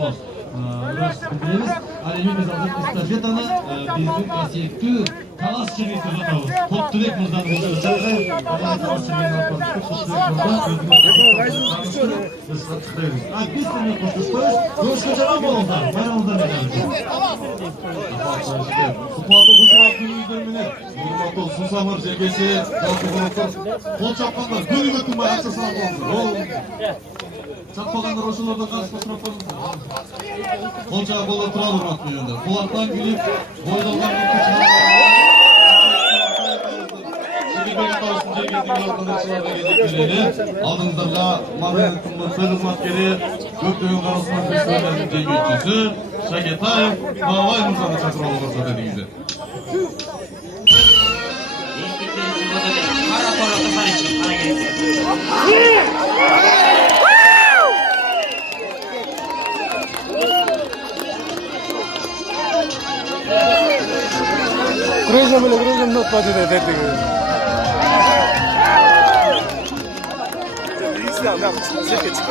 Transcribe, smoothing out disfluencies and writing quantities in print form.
Yapboz bildiramiz. Alyumin hozir estafetani bizning esiyakli kalaschilik uzatamiz. Ko'pchilik mirzani o'zlashtirdi. Biz seni koşuşturuz. Yo'shkachalar bo'linglar. Bayramdan beramiz. Suhbatı bu saat 120'ler. Nurmatov, Susamır, Cegesi, Jalkıboğlu'ndan kol çapkanlar. Gönül ötünme ayakta sana olsun. Çapkaganlar oşulardan karışmasına koyun. Kol çapkalar turar Nurmatov yönde. Kulaktan gülüp, boydalgan bir kıçına. Şimdi böyle karşısın Cegesi'nin arkadaşlarına gelecekleri. Adınızda Marmara'nın sözü maskeri, Gökdöğün Karası'nın festivallerinin Cegesi'si. Şaketayev, Davay Muzan'ı çakıralı olursa dediğinizde. Gruza not pode ter Não, não, você fica